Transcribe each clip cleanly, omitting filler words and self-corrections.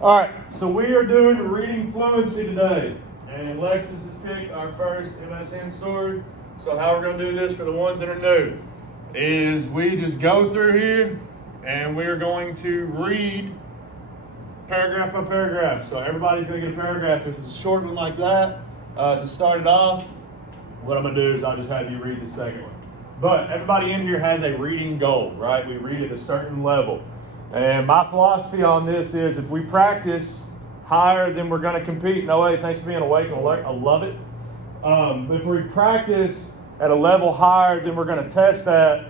All right, so we are doing reading fluency today, and Lexus has picked our first MSN story. So how we're going to do this for the ones that are new is we just go through here, and we're going to read paragraph by paragraph. So everybody's going to get a paragraph. If it's a short one like that, to start it off, what I'm going to do is I'll just have you read the second one. But everybody in here has a reading goal, right? We read at a certain level. And my philosophy on this is if we practice higher, then we're going to compete. No way, thanks for being awake and alert. I love it. If we practice at a level higher than we're going to test at,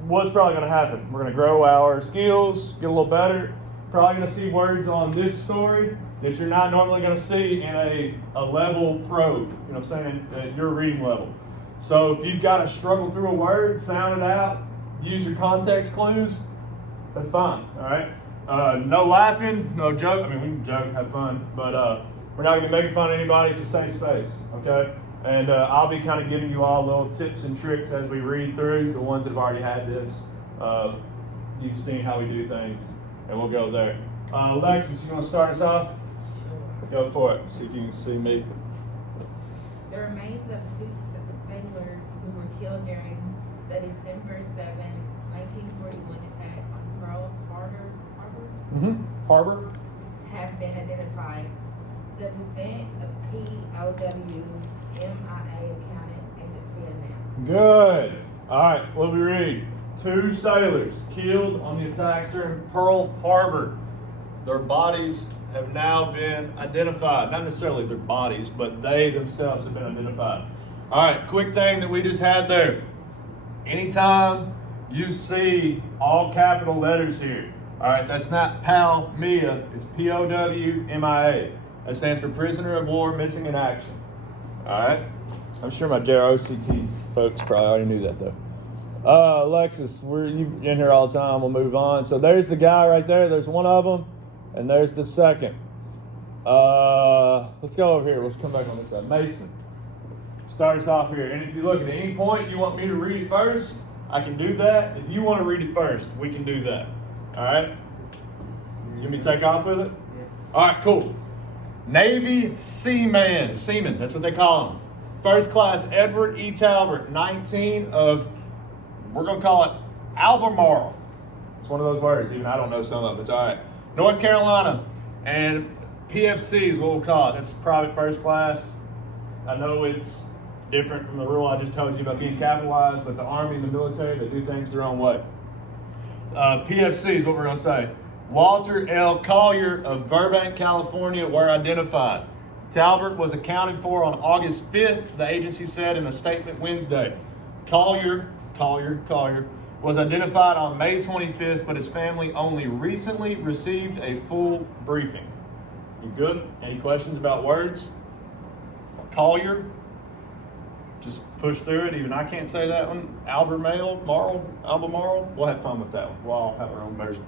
what's probably going to happen? We're going to grow our skills, get a little better. Probably going to see words on this story that you're not normally going to see in a level pro, you know what I'm saying, at your reading level. So if you've got to struggle through a word, sound it out, use your context clues, that's fine, all right? No laughing, no joke. I mean, we can joke, have fun, but we're not going to be making fun of anybody. It's a safe space, okay? And I'll be kind of giving you all little tips and tricks as we read through. The ones that have already had this, you've seen how we do things, and we'll go there. Alexis, you want to start us off? Go for it. See if you can see me. The remains of two sailors who were killed during the December 7, 1941 attack on Pearl Harbor have been identified. The defense of POW MIA accounted agency announced. Good. All right, what we read? 2 sailors killed on the attacks during Pearl Harbor. Their bodies have now been identified. Not necessarily their bodies, but they themselves have been identified. All right, quick thing that we just had there. Anytime you see all capital letters here, all right, that's not PAL-MIA, it's POW-MIA. That stands for Prisoner of War Missing in Action. All right? I'm sure my JROCP folks probably already knew that, though. Alexis, you in here all the time. We'll move on. So there's the guy right there. There's one of them, and there's the second. Let's go over here. Let's come back on this side. Mason, start us off here. And if you look at any point you want me to read it first, I can do that. If you want to read it first, we can do that. All right? You want me to take off with it? All right, cool. Navy Seaman, that's what they call him. First Class Edward E. Talbert, 19 of, we're going to call it Albemarle. It's one of those words, even I don't know some of them. It's all right. North Carolina, and PFC is what we'll call it. That's private first class. I know it's different from the rule I just told you about being capitalized, but the Army and the military, they do things their own way. PFC is what we're going to say. Walter L. Collier of Burbank, California, were identified. Talbert was accounted for on August 5th, the agency said in a statement Wednesday. Collier was identified on May 25th, but his family only recently received a full briefing. You good? Any questions about words? Collier? Just push through it. Even I can't say that one. Albemarle. We'll have fun with that one. We'll all have our own version.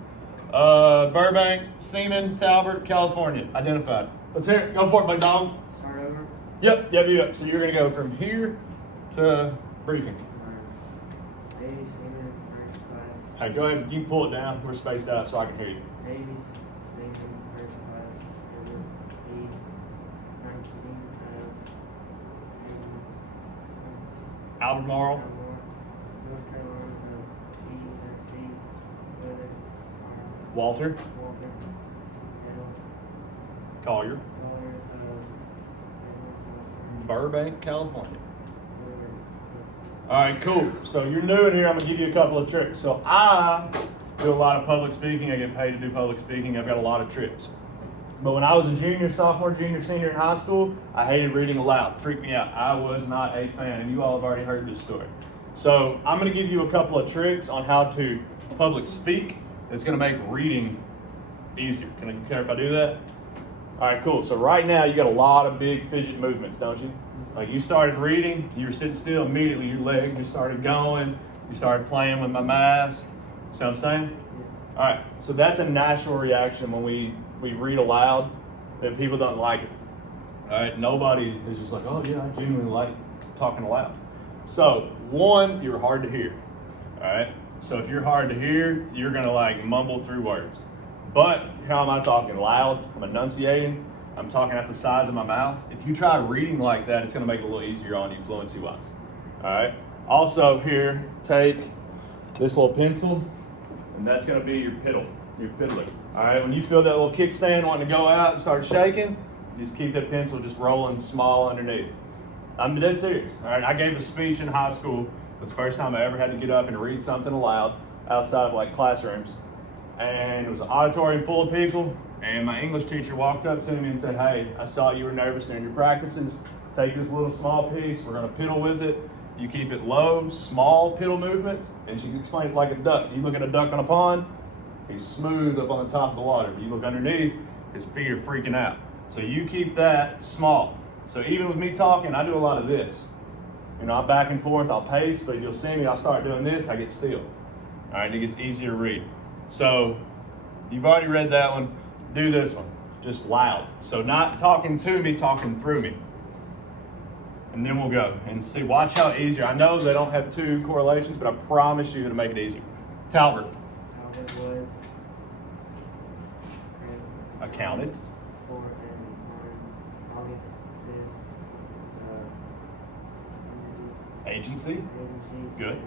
Burbank, Seaman, Talbert, California, identified. Let's hear it. Go for it, big dog. Start over? Yep. So you're going to go from here to briefing. Navy Seaman, first class. Hey, go ahead. You can pull it down. We're spaced out so I can hear you. Navy Seaman, first class. Edward E. 19 of Albemarle, North Carolina, PFC, Weather, Walter Walter L. Collier, Collier of Burbank, California. Weather. All right, cool. So you're new in here. I'm going to give you a couple of tricks. So I do a lot of public speaking. I get paid to do public speaking. I've got a lot of tricks. But when I was a junior, sophomore, junior, senior in high school, I hated reading aloud. It freaked me out. I was not a fan, and you all have already heard this story. So I'm going to give you a couple of tricks on how to public speak. It's going to make reading easier. Can I care if I do that? All right, cool. So right now you got a lot of big fidget movements, don't you? Like you started reading, you were sitting still, immediately your leg just started going. You started playing with my mask. See what I'm saying? All right, so that's a natural reaction when we read aloud, that people don't like it. All right, nobody is just like, oh yeah, I genuinely like talking aloud. So one, you're hard to hear. All right, so if you're hard to hear, you're gonna like mumble through words. But how am I talking? Loud. I'm enunciating. I'm talking at the sides of my mouth. If you try reading like that, it's going to make it a little easier on you fluency-wise. All right. Also, here, take this little pencil, and that's going to be your fiddler. All right. When you feel that little kickstand wanting to go out and start shaking, just keep that pencil just rolling small underneath. I'm dead serious. All right. I gave a speech in high school. It was the first time I ever had to get up and read something aloud outside of like classrooms. And it was an auditorium full of people. And my English teacher walked up to me and said, "Hey, I saw you were nervous during your practices. Take this little small piece. We're going to piddle with it. You keep it low, small piddle movements." And she explained it like a duck. You look at a duck on a pond, he's smooth up on the top of the water. If you look underneath, his feet are freaking out. So you keep that small. So even with me talking, I do a lot of this. You know, I'm back and forth, I'll pace, but you'll see me, I'll start doing this, I get still. All right, it gets easier to read. So you've already read that one. Do this one, just loud. So not talking to me, talking through me. And then we'll go and see, watch how easier. I know they don't have two correlations, but I promise you it'll make it easier. Talbert. Talbert was Accounted. for on August 5th, Agency. agencies. Good. And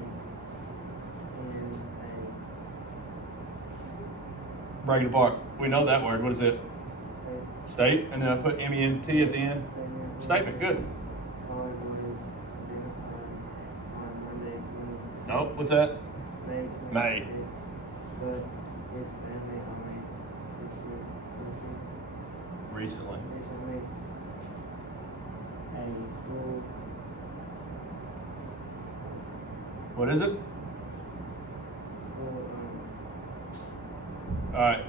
Break it apart. We know that word. What is it? a State. And then I put MENT at the end. Statement. Good. Colin was identified on Monday, Nope. What's that? May 25th, May. but his family only Recently. recently a full What is it? full All right.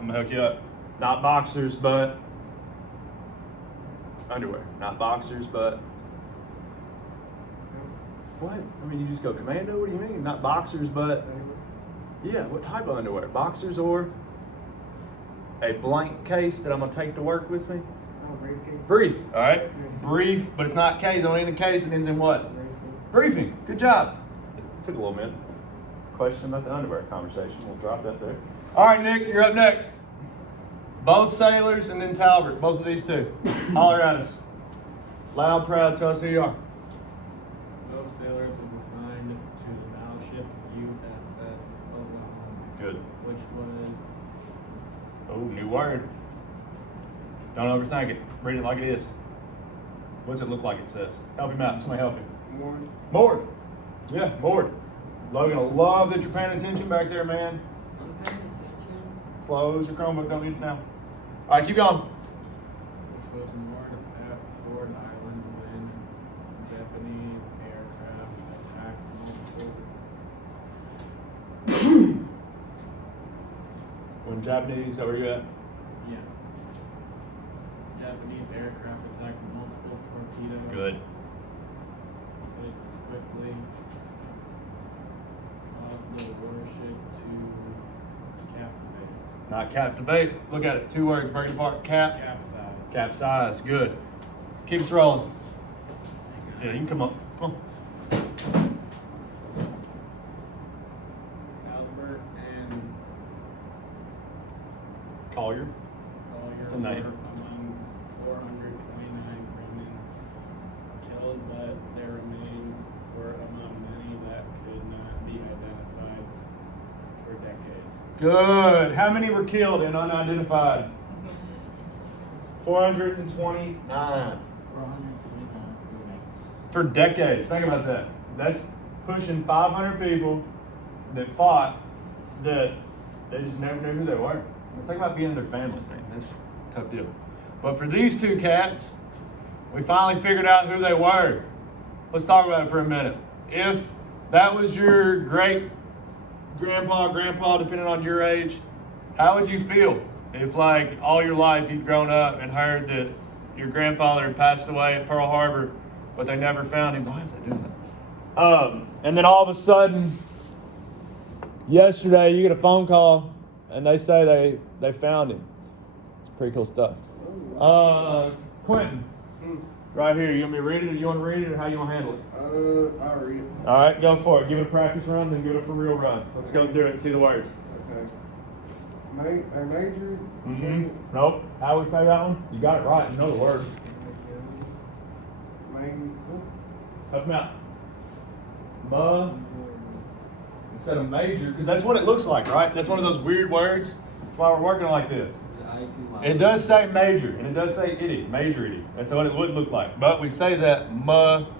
I'm gonna hook you up. Not boxers, but underwear. Not boxers, but what? I mean, you just go commando. What do you mean? Not boxers, but yeah. What type of underwear? Boxers or a blank case that I'm gonna take to work with me? briefcase. Brief. All right. Brief, but it's not case. Don't end in case. It ends in what? Briefing. Good job. It took a little minute. Question about the underwear conversation. We'll drop that there. All right, Nick, you're up next. Both sailors and then Talbert. Both of these two. Holler at us. Loud, proud. Tell us who you are. Both sailors was assigned to the battleship USS Oklahoma, Good. which was Oh, new word. Don't overthink it. Read it like it is. What's it look like it says? Help him out. Somebody help him. one. Bored. Yeah, bored. Logan, I love that you're paying attention back there, man. I'm paying attention. Close your Chromebook. Don't need it now. All right, keep going. Which was moored at Ford Island when Japanese aircraft attacked multiple. When Japanese, is that where you at? Yeah. Japanese aircraft attacked multiple torpedoes. Good. It's quickly caused the warship to captivate. Not captivate. Look at it. 2 words. Break it apart. Capsize. Capsize. Good. Keep us rolling. Yeah, you can come up. Come on. Talbert and Collier. Collier That's a name. were among 429 crewmen killed, but their remains were among many that could not be identified for decades. Good. How many were killed and unidentified? 429. 429 For decades. Think about that. That's pushing 500 people that fought that they just never knew who they were. Think about being in their families, man. That's a tough deal. But for these two cats, we finally figured out who they were. Let's talk about it for a minute. If that was your great grandpa, depending on your age, how would you feel if, like, all your life you'd grown up and heard that your grandfather had passed away at Pearl Harbor, but they never found him? Why is that doing that? And then all of a sudden, yesterday you get a phone call and they say they found him. It's pretty cool stuff. Quentin, right here. You want me to read it, or you want to read it, or how you want to handle it? I'll read it. All right, go for it. Give it a practice run, then give it a for real run. Let's go through it and see the words. Okay. Major. Nope. How we say that one? You got it right. You know the word. Help me out. Instead of major, because that's what it looks like, right? That's one of those weird words. That's why we're working like this. It does say major, and it does say itty, major itty. That's what it would look like. But we say that majority.